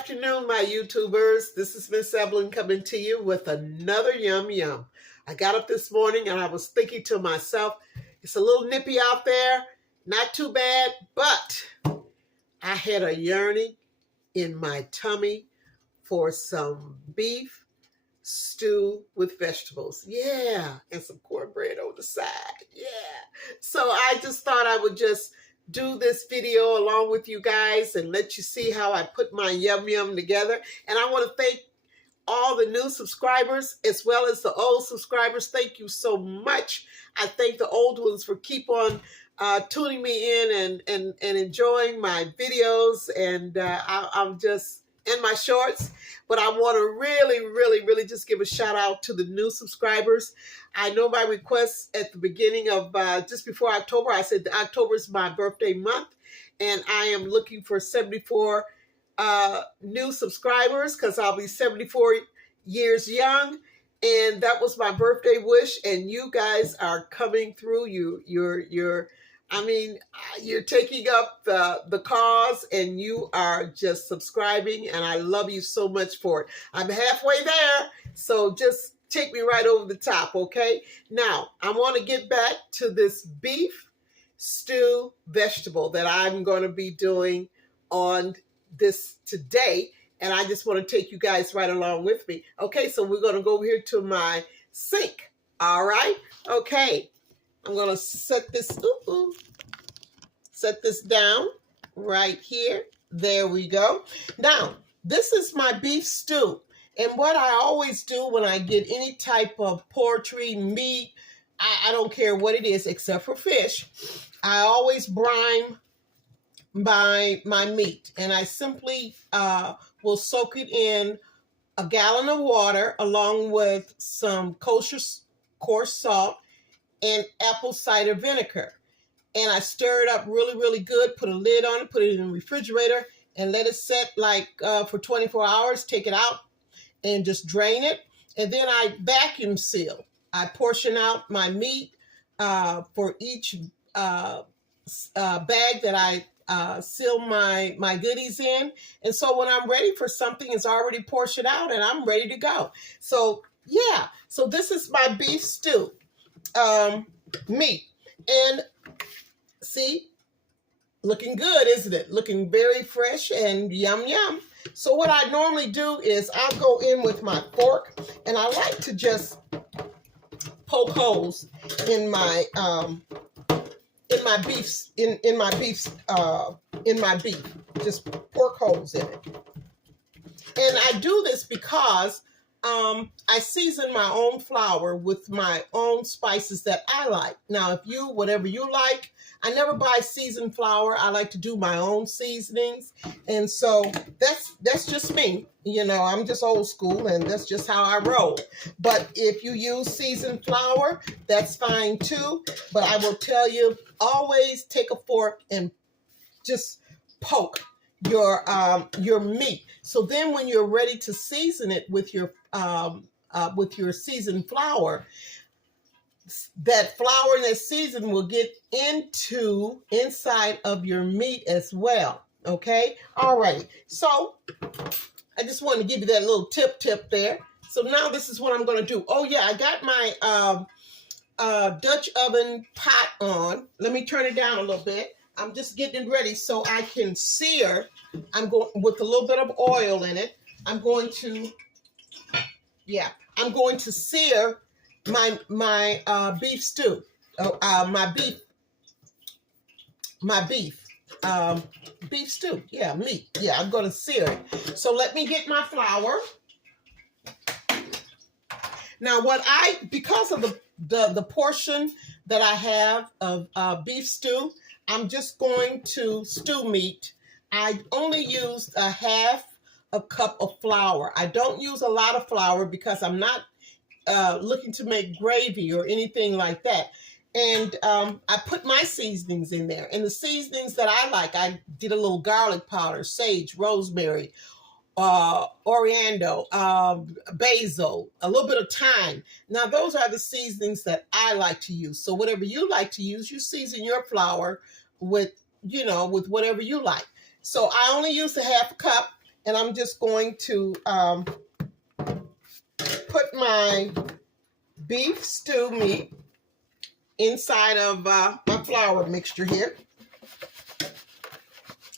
afternoon, my YouTubers. This is Miss Evelyn coming to you with another Yum Yum. I got up this morning and I was thinking to myself, it's a little nippy out there, not too bad, but I had a yearning in my tummy for some beef stew with vegetables. Yeah, and some cornbread on the side. Yeah. So I just thought I would just do this video along with you guys and let you see how I put my Yum Yum together. And I want to thank all the new subscribers as well as the old subscribers. Thank you so much. I thank the old ones for keep on tuning me in and enjoying my videos and I'm just in my shorts. But I want to really just give a shout out to the new subscribers. I know my request at the beginning of just before October, I said October is my birthday month and I am looking for 74 new subscribers because I'll be 74 years young, and that was my birthday wish. And you guys are coming through. You're taking up the cause, and you are just subscribing, and I love you so much for it. I'm halfway there, so just take me right over the top, okay? Now, I want to get back to this beef stew vegetable that I'm going to be doing on this today, and I just want to take you guys right along with me. Okay, so we're going to go over here to my sink. All right, okay. I'm going to set this down right here. There we go. Now, this is my beef stew, and what I always do when I get any type of poultry, meat, I don't care what it is except for fish, I always brine my meat, and I simply will soak it in a gallon of water along with some kosher coarse salt and apple cider vinegar, and I stir it up really good, put a lid on it, put it in the refrigerator and let it set like for 24 hours. Take it out and just drain it, and then I vacuum seal. I portion out my meat for each bag that I seal my goodies in. And so when I'm ready for something, it's already portioned out and I'm ready to go. So yeah, so this is my beef stew meat, and see, looking good, isn't it? Looking very fresh and yum yum. So what I normally do is I'll go in with my fork, and I like to just poke holes in my beef, just poke holes in it. And I do this because I season my own flour with my own spices that I like. Now, whatever you like, I never buy seasoned flour. I like to do my own seasonings. And so that's just me. You know, I'm just old school, and that's just how I roll. But if you use seasoned flour, that's fine too. But I will tell you, always take a fork and just poke your meat. So then when you're ready to season it with your seasoned flour, that flour and that season will get inside of your meat as well. Okay, all right. So I just want to give you that little tip there. So now this is what I'm going to do. Oh yeah, I got my Dutch oven pot on. Let me turn it down a little bit. I'm just getting it ready so I can sear. I'm going with a little bit of oil in it. I'm going to sear my beef stew. My beef stew. Yeah, meat. Yeah, I'm going to sear it. So let me get my flour. Now, because of the portion that I have of beef stew, I'm just going to stew meat. I only used a half a cup of flour. I don't use a lot of flour because I'm not looking to make gravy or anything like that. And I put my seasonings in there. And the seasonings that I like, I did a little garlic powder, sage, rosemary, oriendo, basil, a little bit of thyme. Now, those are the seasonings that I like to use. So whatever you like to use, you season your flour with whatever you like. So I only used a half a cup, And I'm just going to put my beef stew meat inside of my flour mixture here.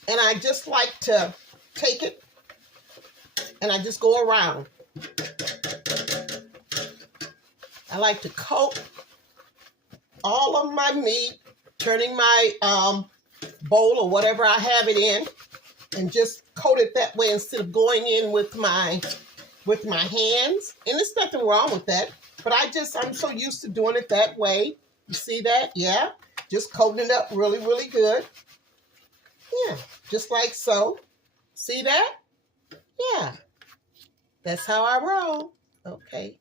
And I just like to take it and I just go around. I like to coat all of my meat, turning my bowl or whatever I have it in, and just coat it that way instead of going in with my hands. And there's nothing wrong with that, but I'm so used to doing it that way. You see that? Yeah. Just coating it up really, really good. Yeah, just like so. See that? Yeah. That's how I roll. Okay.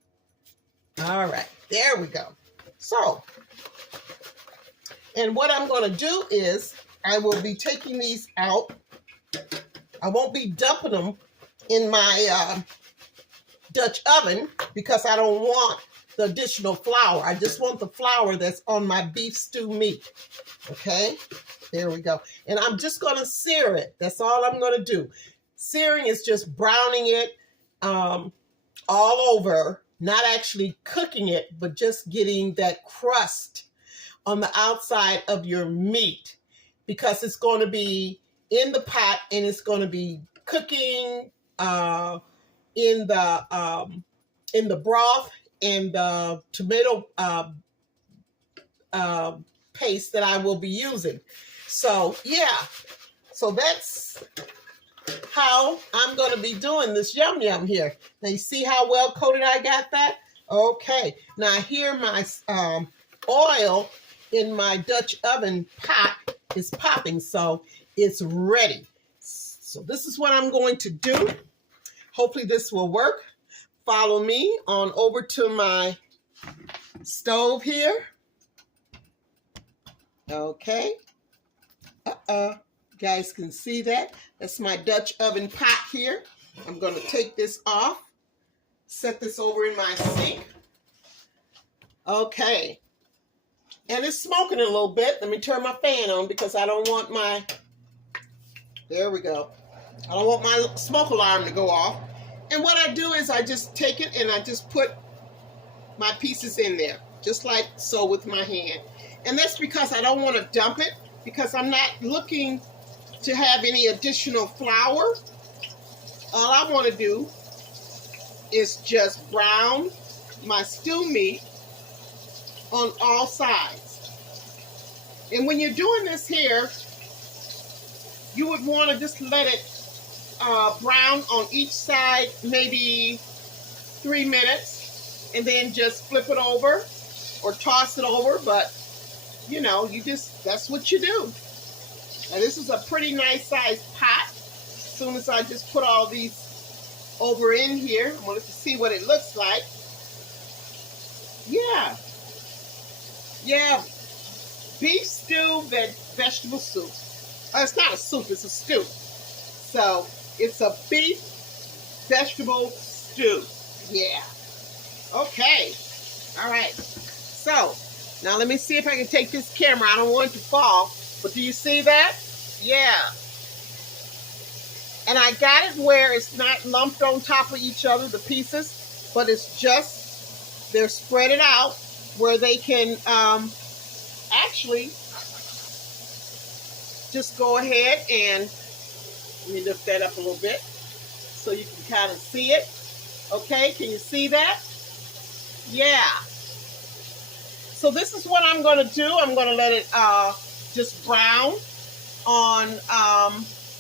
All right. There we go. So, and what I'm going to do is I will be taking these out. I won't be dumping them in my Dutch oven because I don't want the additional flour. I just want the flour that's on my beef stew meat. Okay, there we go. And I'm just going to sear it. That's all I'm going to do. Searing is just browning it all over, not actually cooking it, but just getting that crust on the outside of your meat, because it's going to be in the pot and it's going to be cooking in the broth and the tomato paste that I will be using. So yeah, so that's how I'm going to be doing this yum yum here. Now you see how well coated I got that? Okay, now here my oil in my Dutch oven pot is popping, so it's ready. So this is what I'm going to do. Hopefully this will work. Follow me on over to my stove here. Okay. You guys can see that. That's my Dutch oven pot here. I'm going to take this off. Set this over in my sink. Okay. And it's smoking a little bit. Let me turn my fan on because I don't want my... There we go. I don't want my smoke alarm to go off. And what I do is I just take it and I just put my pieces in there, just like so with my hand. And that's because I don't want to dump it, because I'm not looking to have any additional flour. All I want to do is just brown my stew meat on all sides. And when you're doing this here, you would want to just let it brown on each side, maybe 3 minutes, and then just flip it over or toss it over. But you know, that's what you do. Now this is a pretty nice sized pot. As soon as I just put all these over in here, I wanted to see what it looks like. Yeah. Yeah. Beef stew, vegetable soup. It's not a soup, it's a stew. So it's a beef vegetable stew. Yeah. Okay. All right. So now let me see if I can take this camera. I don't want it to fall. But do you see that? Yeah. And I got it where it's not lumped on top of each other, the pieces, but it's just, they're spread it out where they can actually just go ahead and, let me lift that up a little bit so you can kind of see it. Okay, can you see that? Yeah. So this is what I'm going to do. I'm going to let it just brown on,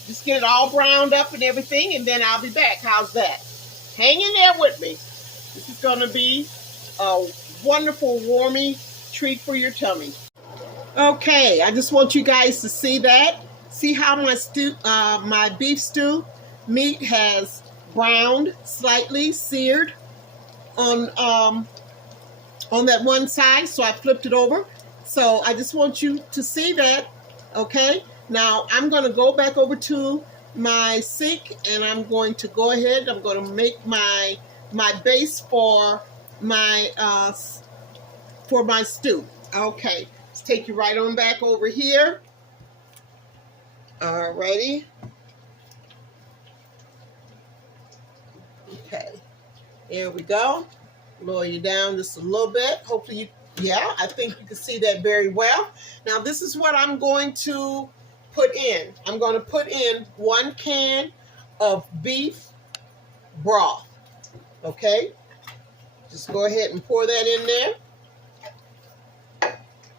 just get it all browned up and everything, and then I'll be back. How's that? Hang in there with me. This is going to be a wonderful, warmy treat for your tummy. Okay, I just want you guys to see that. See how my my beef stew meat has browned, slightly seared on that one side, so I flipped it over. So I just want you to see that. Okay, now I'm going to go back over to my sink and I'm going to go ahead. I'm going to make my base for my stew. Okay, let's take you right on back over here. Alrighty. Okay, here we go. Lower you down just a little bit. Hopefully you, yeah, I think you can see that very well. Now this is what I'm going to put in. I'm going to put in 1 can of beef broth. Okay, just go ahead and pour that in there.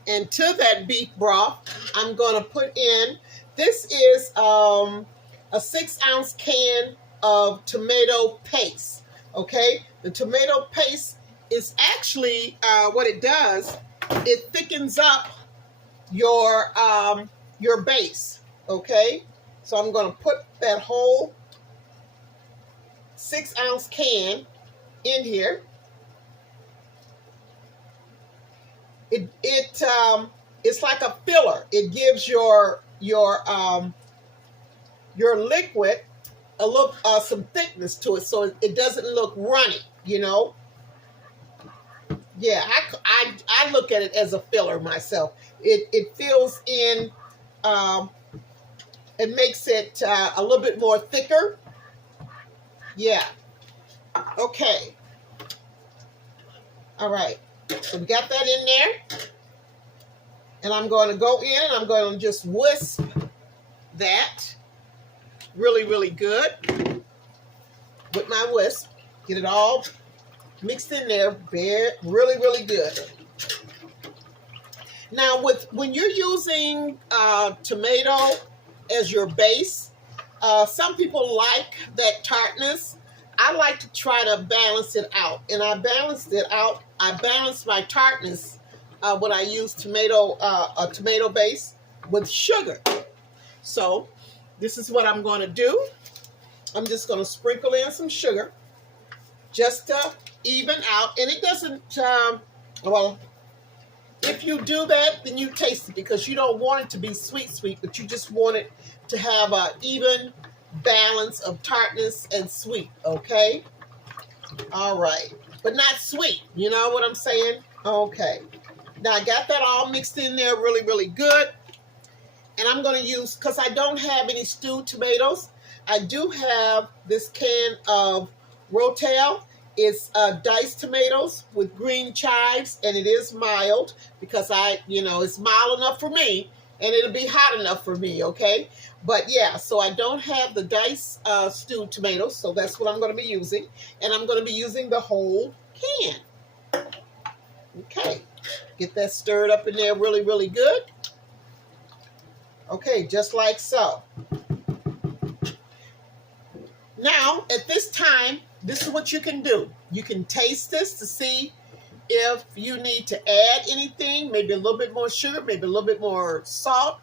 And to that beef broth, I'm going to put in, this is a 6-ounce can of tomato paste. Okay, the tomato paste is actually what it does. It thickens up your base. Okay, so I'm going to put that whole 6-ounce can in here. It's like a filler. It gives your liquid a little some thickness to it, so it doesn't look runny. You know. Yeah, I look at it as a filler myself. It fills in. It makes it a little bit more thicker. Yeah. Okay. All right. So we got that in there. And I'm going to go in and I'm going to just whisk that really, really good with my whisk. Get it all mixed in there, really, really good. Now, when you're using tomato as your base, some people like that tartness. I like to try to balance it out, and I balanced it out. I balanced my tartness when I use a tomato base with sugar. So this is what I'm going to do. I'm just going to sprinkle in some sugar just to even out, and it doesn't. Well, if you do that, then you taste it because you don't want it to be sweet, but you just want it to have an even balance of tartness and sweet. Okay. All right, but not sweet. You know what I'm saying? Okay. Now I got that all mixed in there really, really good. And I'm going to use, because I don't have any stewed tomatoes, I do have this can of Rotel. It's diced tomatoes with green chives, and it is mild because it's mild enough for me, and it'll be hot enough for me, okay? But yeah, so I don't have the diced stewed tomatoes, so that's what I'm going to be using. And I'm going to be using the whole can. Okay, get that stirred up in there really, really good. Okay, just like so. Now, at this time, this is what you can do. You can taste this to see if you need to add anything, maybe a little bit more sugar, maybe a little bit more salt.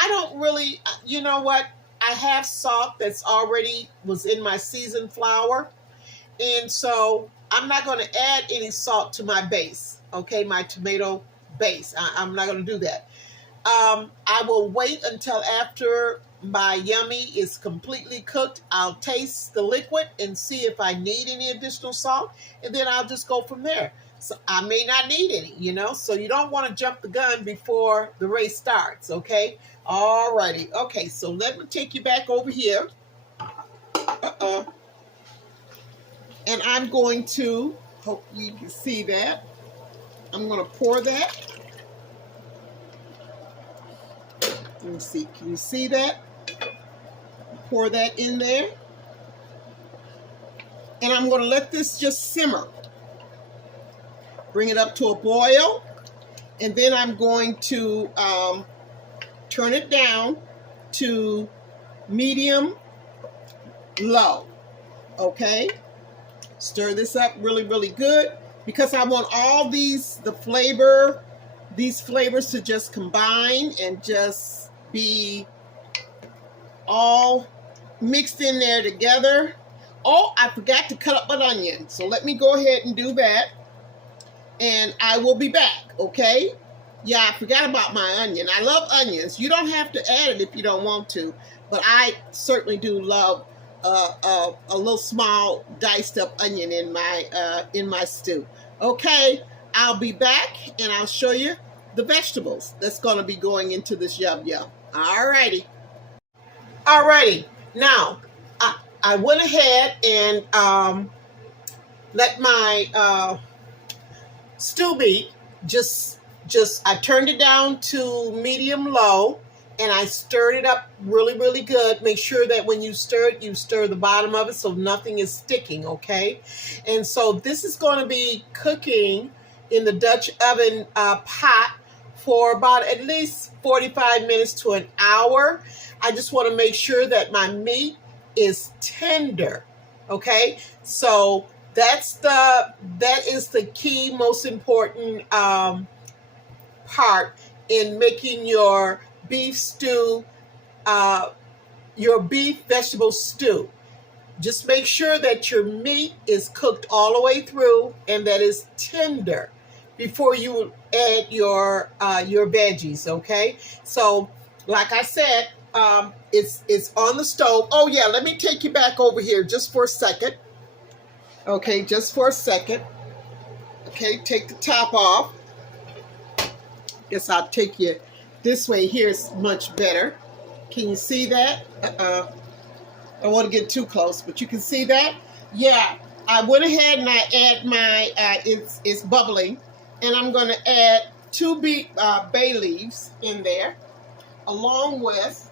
I don't really, you know what? I have salt that's already was in my seasoned flour. And so I'm not going to add any salt to my base, okay, my tomato base. I'm not going to do that. I will wait until after my yummy is completely cooked. I'll taste the liquid and see if I need any additional salt, and then I'll just go from there. So I may not need any, so you don't want to jump the gun before the race starts, okay? All righty. Okay, so let me take you back over here. And I'm going to, hopefully you can see that. I'm going to pour that. Let me see. Can you see that? Pour that in there. And I'm going to let this just simmer. Bring it up to a boil. And then I'm going to turn it down to medium low. Okay? Stir this up really, really good because I want all these flavors to just combine and just be all mixed in there together. Oh, I forgot to cut up an onion. So let me go ahead and do that. And I will be back, okay? Yeah, I forgot about my onion. I love onions. You don't have to add it if you don't want to. But I certainly do love a little small diced up onion in my stew. Okay, I'll be back and I'll show you the vegetables that's going to be going into this yum yum. Alrighty. Now I went ahead and let my stew meat I turned it down to medium low, and I stirred it up really good. Make sure that when you stir it, you stir the bottom of it so nothing is sticking, okay? And so this is going to be cooking in the Dutch oven pot for about at least 45 minutes to an hour. I just want to make sure that my meat is tender, okay? So that is the key, most important part in making your beef stew, your beef vegetable stew. Just make sure that your meat is cooked all the way through and that is tender before you add your veggies, okay? So, like I said, it's on the stove. Oh yeah, let me take you back over here just for a second. Okay, just for a second. Okay, take the top off. Guess I'll take you this way. Here's much better. Can you see that? I don't want to get too close, but you can see that? Yeah, I went ahead and I add my, it's bubbling, and I'm going to add 2 bay leaves in there, along with,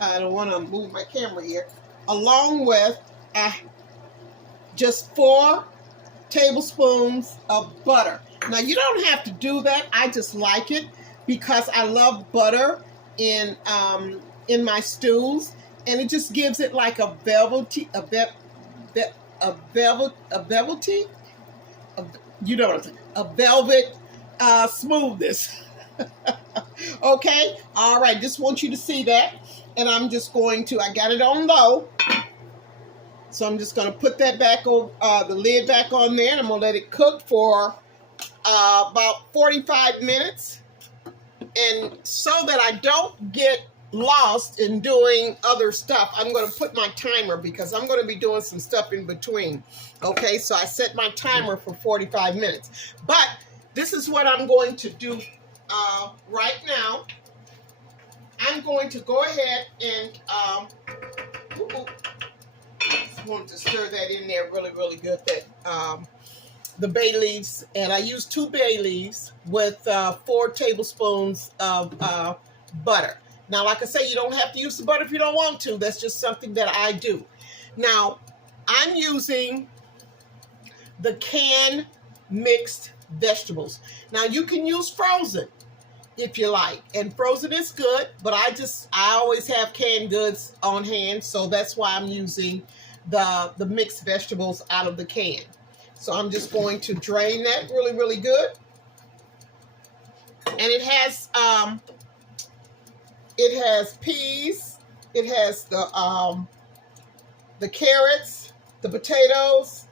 I don't want to move my camera here, along with just 4 tablespoons of butter. Now, you don't have to do that. I just like it because I love butter in my stews, and it just gives it like a velvety, you know what I'm saying, a velvet smoothness. Okay, all right. Just want you to see that, and I'm just going to. I got it on low. So I'm just going to put that back over, the lid back on there, and I'm going to let it cook for about 45 minutes. And so that I don't get lost in doing other stuff, I'm going to put my timer because I'm going to be doing some stuff in between. Okay, so I set my timer for 45 minutes. But this is what I'm going to do right now. I'm going to go ahead and just wanted to stir that in there really good. That the bay leaves, and I used 2 bay leaves with 4 tablespoons of butter. Now, like I say, you don't have to use the butter if you don't want to. That's just something that I do. Now, I'm using the canned mixed vegetables. Now, you can use frozen if you like, and frozen is good, but I always have canned goods on hand, so that's why I'm using the mixed vegetables out of the can. So I'm just going to drain that really good. And it has peas, it has the carrots, the potatoes,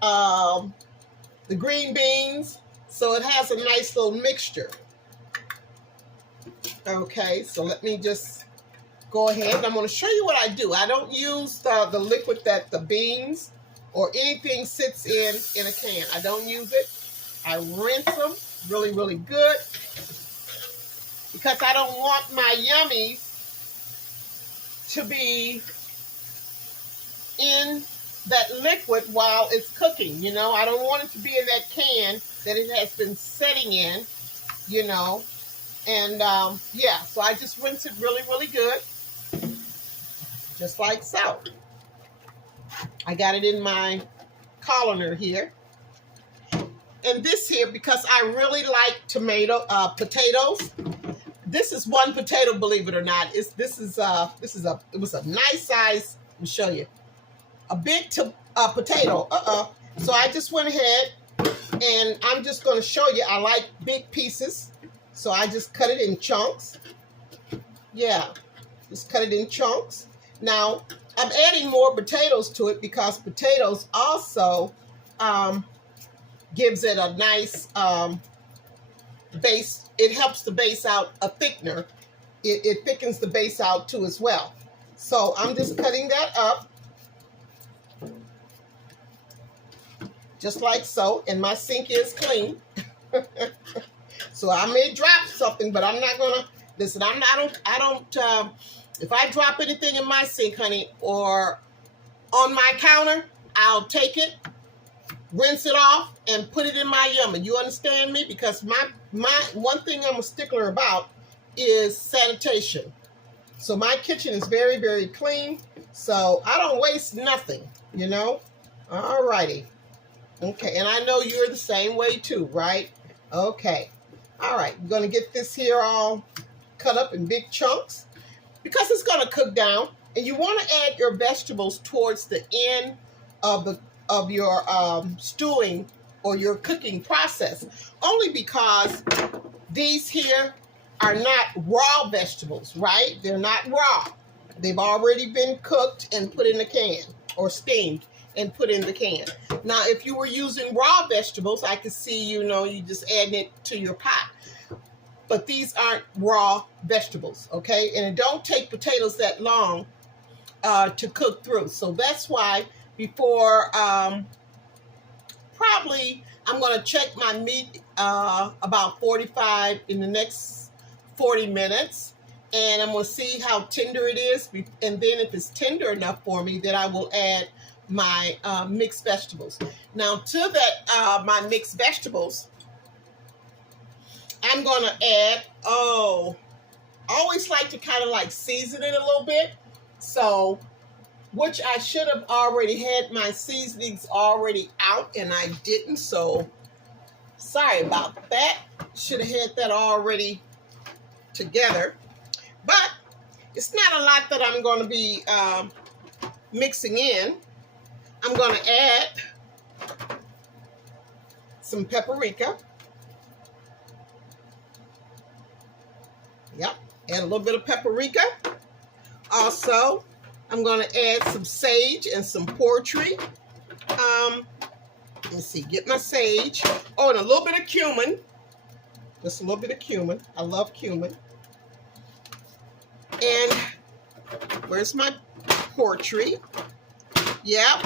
the green beans. So it has a nice little mixture. Okay, so let me just go ahead. I'm going to show you what I do. I don't use the liquid that the beans or anything sits in a can. I don't use it. I rinse them really good because I don't want my yummies to be in that liquid while it's cooking. You know, I don't want it to be in that can that it has been setting in, you know. And yeah, so I just rinse it really good, just like so. I got it in my colander here. And this here, because I really like potatoes. This is 1 potato, believe it or not. It was a nice size. Let me show you. A big potato. So I just went ahead and I'm just going to show you. I like big pieces, so I just cut it in chunks. Yeah, just cut it in chunks. Now, I'm adding more potatoes to it because potatoes also gives it a nice base. It helps the base out a thickener. It thickens the base out too as well. So I'm just cutting that up. Just like so. And my sink is clean. So I may drop something, but I'm not going to, listen, I don't, if I drop anything in my sink, honey, or on my counter, I'll take it, rinse it off, and put it in my yummy. You understand me? Because my one thing I'm a stickler about is sanitation. So my kitchen is very, very clean. So I don't waste nothing, you know? All righty. Okay, and I know you're the same way too, right? Okay. All right, we're gonna get this here all cut up in big chunks because it's gonna cook down. And you wanna add your vegetables towards the end of your stewing or your cooking process, only because these here are not raw vegetables, right? They're not raw. They've already been cooked and put in a can, or steamed and put in the can. Now, if you were using raw vegetables, I could see, you just adding it to your pot. But these aren't raw vegetables, okay? And it don't take potatoes that long to cook through. So that's why before, probably I'm gonna check my meat about 45 in the next 40 minutes, and I'm gonna see how tender it is, and then if it's tender enough for me, then I will add my mixed vegetables. Now to that, my mixed vegetables, I'm gonna add, I always like to kind of like season it a little bit, so, which I should have already had my seasonings already out, and I didn't, so sorry about that. Should have had that already together, but it's not a lot that I'm going to be mixing in. I'm going to add some paprika. Yep, add a little bit of paprika. Also, I'm going to add some sage and some poultry. Let's see, get my sage. Oh, and a little bit of cumin. Just a little bit of cumin. I love cumin. And where's my poultry? Yep.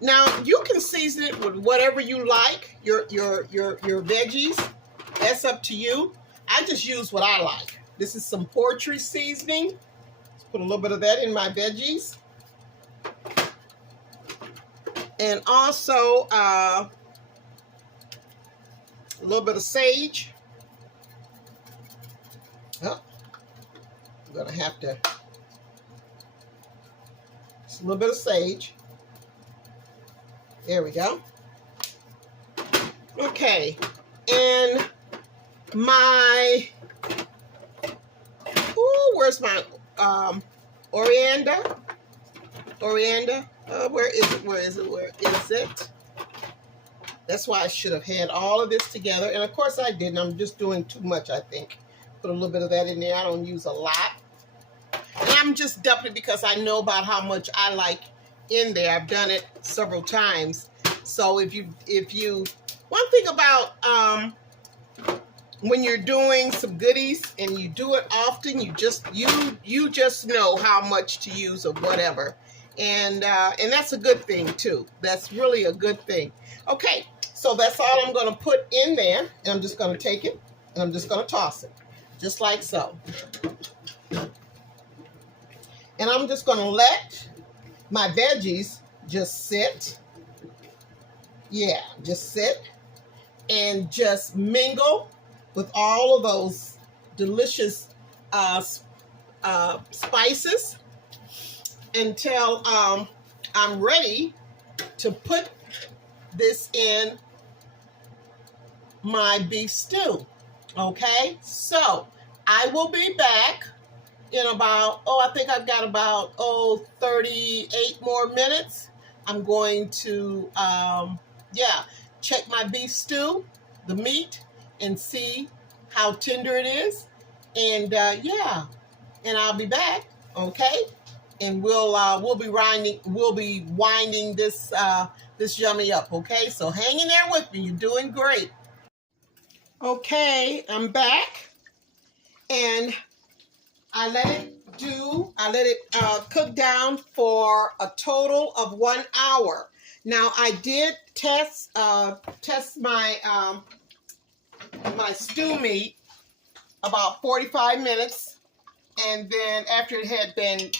Now, you can season it with whatever you like, your veggies. That's up to you. I just use what I like. This is some poultry seasoning. Let's put a little bit of that in my veggies. And also a little bit of sage. Oh, I'm going to have to, just a little bit of sage. There we go. Okay, and my, where's my coriander? Where is it? That's why I should have had all of this together. And of course I didn't. I'm just doing too much, I think. Put a little bit of that in there. I don't use a lot. And I'm just dumping it because I know about how much I like in there. I've done it several times. So if you one thing about when you're doing some goodies and you do it often, you just know how much to use of whatever. And that's a good thing too. That's really a good thing. Okay, so that's all I'm going to put in there, and I'm just going to take it and I'm just going to toss it, just like so. And I'm just going to let my veggies just sit. Yeah, just sit and just mingle with all of those delicious spices until I'm ready to put this in my beef stew. Okay, so I will be back in about, I think I've got about 38 more minutes. I'm going to check my beef stew, the meat, and see how tender it is. And and I'll be back. Okay, and we'll be winding this this yummy up. Okay, so hang in there with me. You're doing great. Okay, I'm back, and I let it cook down for a total of 1 hour. Now I did test my my stew meat about 45 minutes, and then after it had been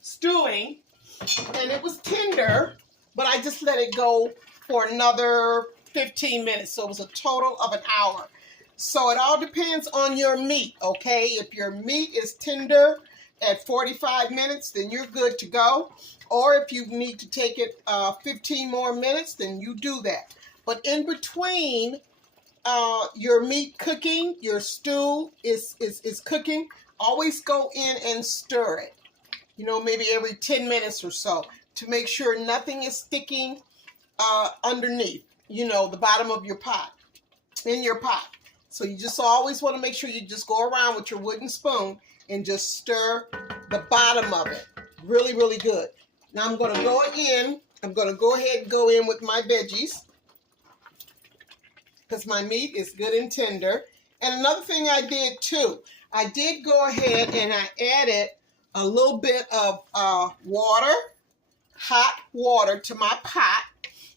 stewing, and it was tender, but I just let it go for another 15 minutes. So it was a total of an hour. So it all depends on your meat, okay? If your meat is tender at 45 minutes, then you're good to go. Or if you need to take it 15 more minutes, then you do that. But in between your meat cooking, your stew is cooking, always go in and stir it. You know, maybe every 10 minutes or so to make sure nothing is sticking underneath, you know, the bottom of your pot, in your pot. So you just always want to make sure you just go around with your wooden spoon and just stir the bottom of it. Really, really good. Now I'm going to go in. I'm going to go ahead and go in with my veggies because my meat is good and tender. And another thing I did too, I did go ahead and I added a little bit of water, hot water to my pot.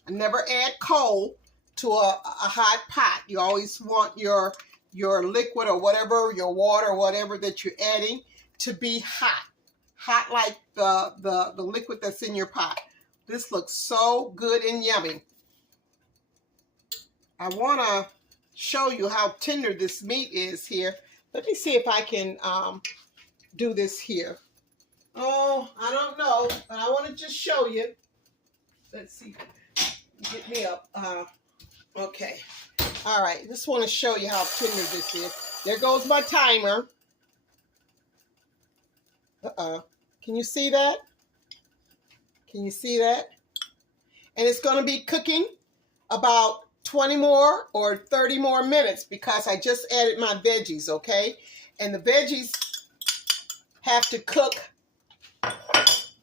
I never add cold to a hot pot. You always want your liquid or whatever, your water or whatever that you're adding to be hot. Hot like the liquid that's in your pot. This looks so good and yummy. I want to show you how tender this meat is here. Let me see if I can do this here. Oh, I don't know, but I want to just show you. Let's see. Get me up. Okay. All right. Just want to show you how tender this is. There goes my timer. Can you see that? Can you see that? And it's going to be cooking about 20 more or 30 more minutes because I just added my veggies, okay? And the veggies have to cook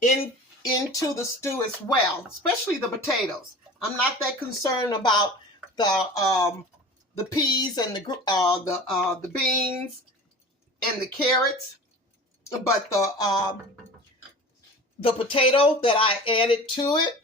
into the stew as well, especially the potatoes. I'm not that concerned about the peas and the beans and the carrots, but the potato that I added to it,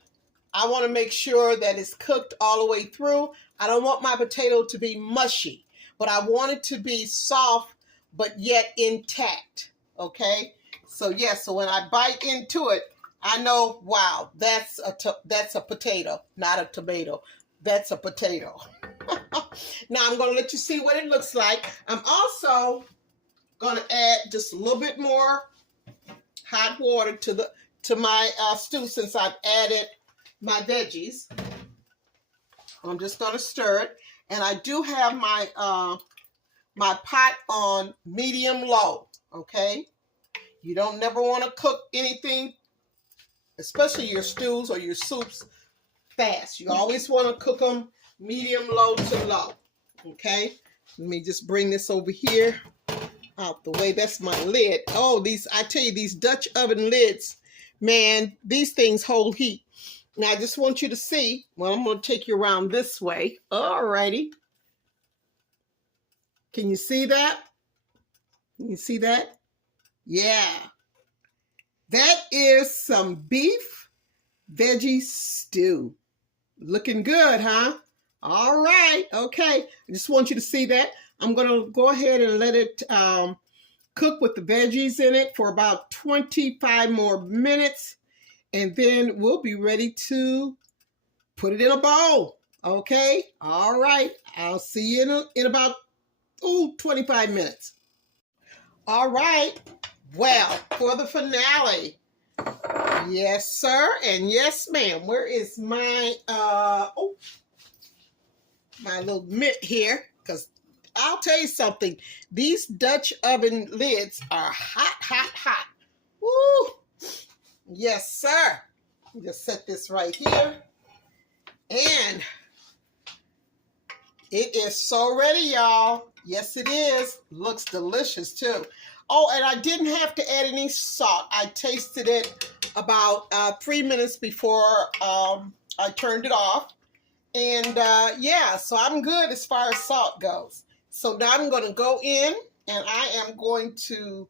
I want to make sure that it's cooked all the way through. I don't want my potato to be mushy, but I want it to be soft but yet intact. Okay, so yes, so when I bite into it, I know, wow, that's a potato, not a tomato. That's a potato. Now I'm going to let you see what it looks like. I'm also going to add just a little bit more hot water to my stew since I've added my veggies. I'm just going to stir it, and I do have my my pot on medium low. Okay, you don't never want to cook anything, especially your stews or your soups, fast. You always want to cook them medium low to low. Okay, let me just bring this over here out the way. That's my lid. Oh, I tell you, these Dutch oven lids, man, these things hold heat. Now I just want you to see. Well, I'm going to take you around this way. All righty. Can you see that? Can you see that? Yeah. That is some beef veggie stew. Looking good, huh? All right. Okay. I just want you to see that. I'm going to go ahead and let it cook with the veggies in it for about 25 more minutes. And then we'll be ready to put it in a bowl. Okay? All right. I'll see you in about 25 minutes. All right. Well, for the finale. Yes, sir. And yes, ma'am. Where is my my little mitt here? Because I'll tell you something. These Dutch oven lids are hot, hot, hot. Woo! Yes, sir. Just set this right here. And it is so ready, y'all. Yes, it is. Looks delicious, too. Oh, and I didn't have to add any salt. I tasted it about 3 minutes before I turned it off. And, yeah, so I'm good as far as salt goes. So now I'm going to go in, and I am going to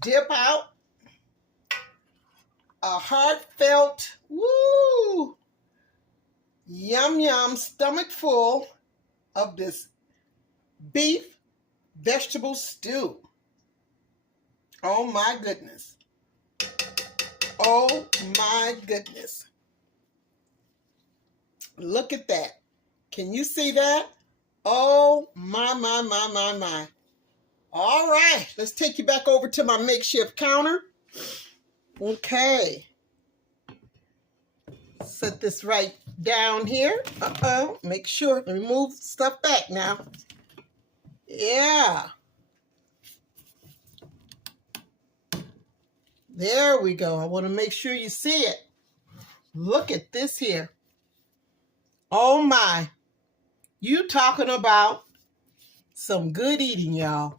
dip out a heartfelt, woo, yum, yum, stomach full of this beef vegetable stew. Oh, my goodness. Oh my goodness. Look at that. Can you see that? Oh my. All right, let's take you back over to my makeshift counter. Okay. Set this right down here. Make sure. Let me move stuff back now. Yeah. There we go. I want to make sure you see it. Look at this here. Oh my. You talking about some good eating, y'all.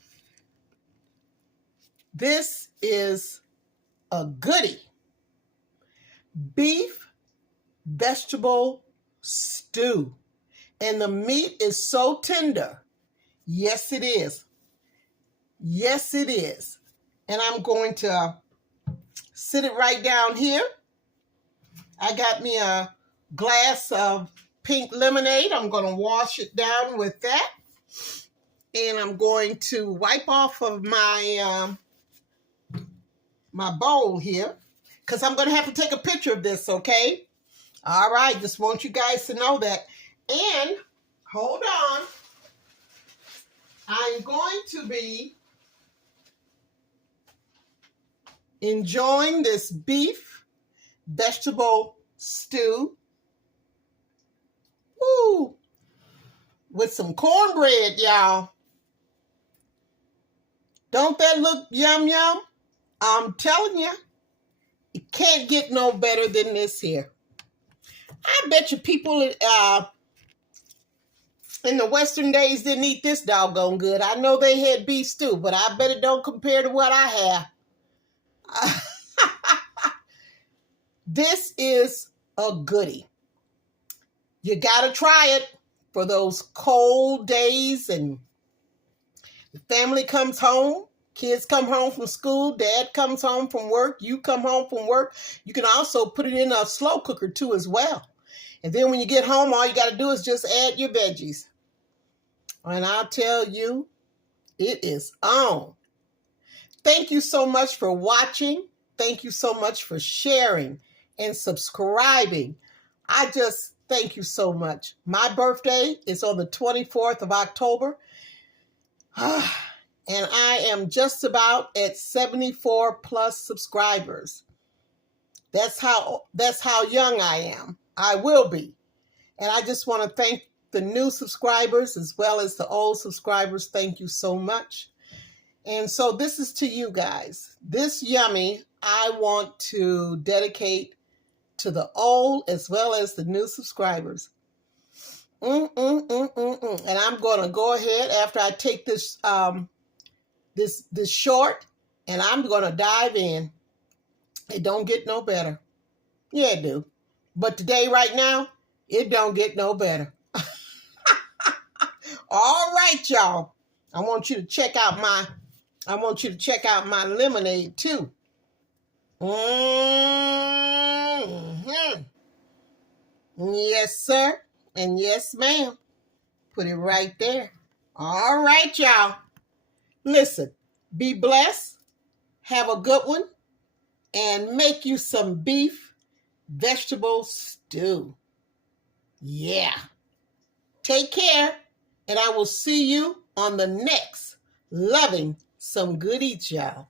This is a goodie. Beef vegetable stew. And the meat is so tender. Yes, it is. Yes, it is. And I'm going to sit it right down here. I got me a glass of pink lemonade. I'm going to wash it down with that. And I'm going to wipe off of my my bowl here, because I'm going to have to take a picture of this, okay? All right, just want you guys to know that. And hold on. I'm going to be enjoying this beef vegetable stew. Woo! With some cornbread, y'all. Don't that look yum yum? I'm telling you, it can't get no better than this here. I bet you people in the Western days didn't eat this doggone good. I know they had beef stew, but I bet it don't compare to what I have. This is a goodie. You got to try it for those cold days and the family comes home. Kids come home from school, dad comes home from work, you come home from work. You can also put it in a slow cooker too as well. And then when you get home, all you got to do is just add your veggies. And I'll tell you, it is on. Thank you so much for watching. Thank you so much for sharing and subscribing. I just thank you so much. My birthday is on the 24th of October. And I am just about at 74 plus subscribers. That's how young I am. I will be. And I just want to thank the new subscribers as well as the old subscribers. Thank you so much. And so this is to you guys. This yummy, I want to dedicate to the old as well as the new subscribers. And I'm going to go ahead after I take this this short, and I'm going to dive in. It don't get no better. Yeah, it do. But today, right now, it don't get no better. All right, y'all. I want you to check out my lemonade too. Yes, sir. And yes, ma'am. Put it right there. All right, y'all. Listen, be blessed. Have a good one. And make you some beef vegetable stew. Yeah. Take care. And I will see you on the next Loving Some Good Eats, y'all.